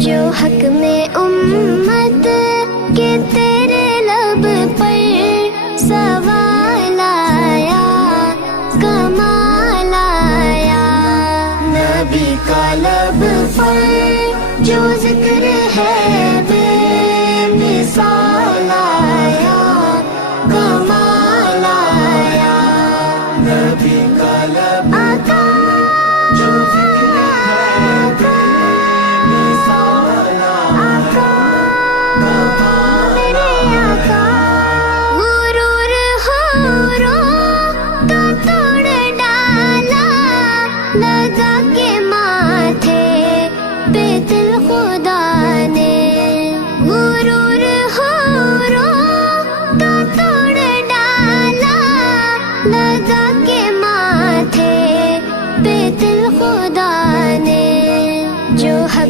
جو حق میں امت کے تیرے لب پر سوال آیا، کمال آیا۔ نبی کا لب پر جو ذکر ہے